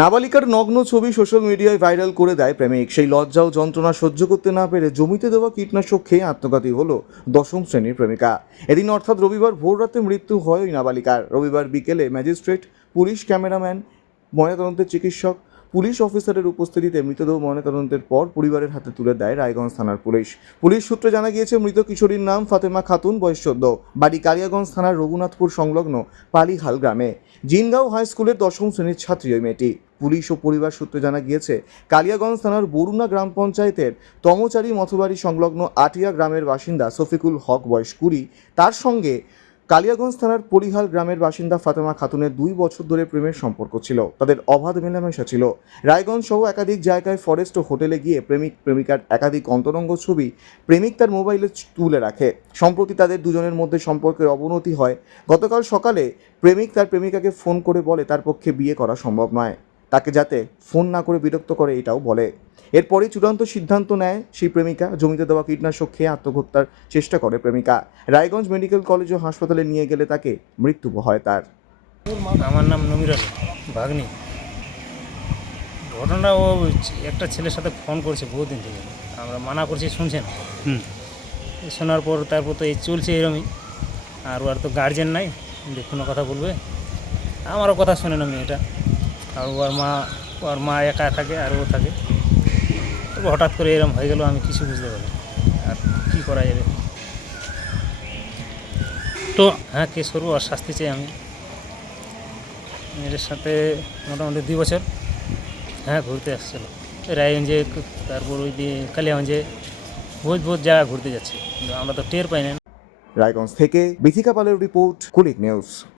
নাবালিকার নগ্ন ছবি সোশ্যাল মিডিয়ায় ভাইরাল করে দেয় প্রেমিক। সেই লজ্জা ও যন্ত্রণা সহ্য করতে না পেরে জমিতে দেওয়া কীটনাশক খেয়ে আত্মঘাতী হল দশম শ্রেণির প্রেমিকা। এদিন অর্থাৎ রবিবার ভোর রাতে মৃত্যু হয় ওই নাবালিকার। রবিবার বিকেলে ম্যাজিস্ট্রেট, পুলিশ ক্যামেরাম্যান, ময়নাতদন্তের চিকিৎসক, পুলিশ অফিসারের উপস্থিতিতে মৃতদেহ ময়নাতদন্তের পর পরিবারের হাতে তুলে দেয় রায়গঞ্জ থানার পুলিশ। পুলিশ সূত্রে জানা গিয়েছে, মৃত কিশোরীর নাম ফাতেমা খাতুন, বয়স চোদ্দ, বাড়ি কালিয়াগঞ্জ থানার রঘুনাথপুর সংলগ্ন পালিহাল গ্রামে। জিনগাঁও হাই স্কুলের দশম শ্রেণির ছাত্রী ওই মেয়েটি। পুলিশ ও পরিবার সূত্রে জানা গিয়েছে, কালিয়াগঞ্জ থানার বরুণা গ্রাম পঞ্চায়েতের তমচারী মথবাড়ি সংলগ্ন আটিয়া গ্রামের বাসিন্দা শফিকুল হক, বয়স কুড়ি। তার সঙ্গে কালিয়াগঞ্জ থানার পরিহাল গ্রামের বাসিন্দা ফাতেমা খাতুনের দুই বছর ধরে প্রেমের সম্পর্ক ছিল। তাদের অবাধ মেলামেশা ছিল। রায়গঞ্জ সহ একাধিক জায়গায় ফরেস্ট ও হোটেলে গিয়ে প্রেমিক, প্রেমিকার একাধিক অন্তরঙ্গ ছবি প্রেমিক তার মোবাইলে তুলে রাখে। সম্প্রতি তাদের দুজনের মধ্যে সম্পর্কের অবনতি হয়। গতকাল সকালে প্রেমিক তার প্রেমিকাকে ফোন করে বলে তার পক্ষে বিয়ে করা সম্ভব নয়। তাকে যাতে ফোন না করে বিরক্ত করে এটাও বলে। এরপরই চূড়ান্ত সিদ্ধান্ত নেয় সেই প্রেমিকা জমিতে দেওয়া কীটনাশক খেয়ে আত্মহত্যার চেষ্টা করে প্রেমিকা। রায়গঞ্জ মেডিকেল কলেজ ও হাসপাতালে নিয়ে গেলে তাকে মৃত্যু হয় তার। আমার নাম নমির ভাগ্নি। ঘটনা ও একটা ছেলের সাথে ফোন করছে বহুদিন থেকে। আমরা মানা করছি শুনছেন শোনার পর তারপর তো এই চলছে এরমই। আর ওর তো গার্জেন নাই যে কোনো কথা বলবে। আমারও কথা শোনে না মেয়েটা। আর ওর মা ওর মা একা থাকে আর ও থাকে। হঠাৎ করে এরম হয়ে গেল, আমি কিছু বুঝতে পারি আর কী করা যাবে? তো হ্যাঁ কেস করব আর শাস্তি চাই আমি। মেয়েদের সাথে মোটামুটি দুই বছর। হ্যাঁ ঘুরতে আসছিল। রায়গঞ্জে, তারপর ওই দিয়ে কালিয়াগঞ্জে, বহুত বহুত জায়গা ঘুরতে যাচ্ছে। আমরা তো টের পাই না। রায়গঞ্জ থেকে বিথিকা পালের রিপোর্ট, কুলিক নিউজ।